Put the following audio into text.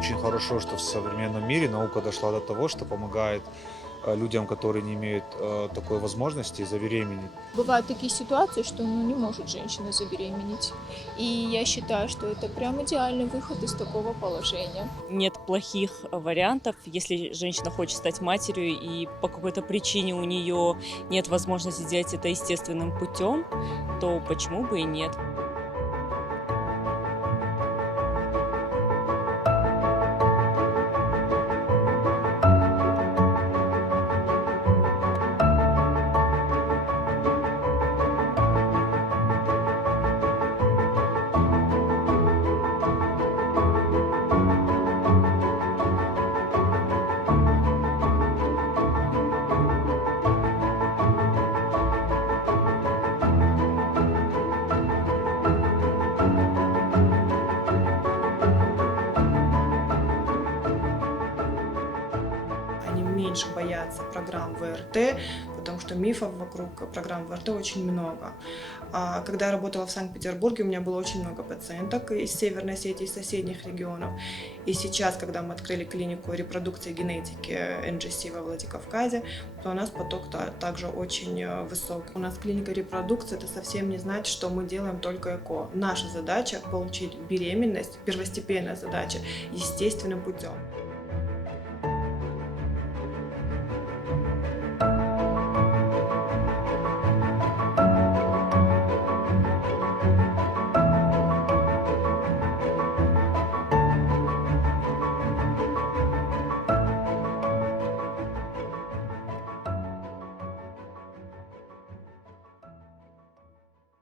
очень хорошо, что в современном мире наука дошла до того, что помогает людям, которые не имеют такой возможности, забеременеть. Бывают такие ситуации, что не может женщина забеременеть. И я считаю, что это прям идеальный выход из такого положения. Нет плохих вариантов. Если женщина хочет стать матерью и по какой-то причине у нее нет возможности сделать это естественным путем, то почему бы и нет? Они меньше боятся программ ВРТ, потому что мифов вокруг программ ВРТ очень много. Когда я работала в Санкт-Петербурге, у меня было очень много пациенток из Северной Осетии, из соседних регионов. И сейчас, когда мы открыли клинику репродукции и генетики НЖС во Владикавказе, то у нас поток также очень высокий. У нас клиника репродукции, это совсем не значит, что мы делаем только ЭКО. Наша задача – получить беременность, первостепенная задача, естественным путем.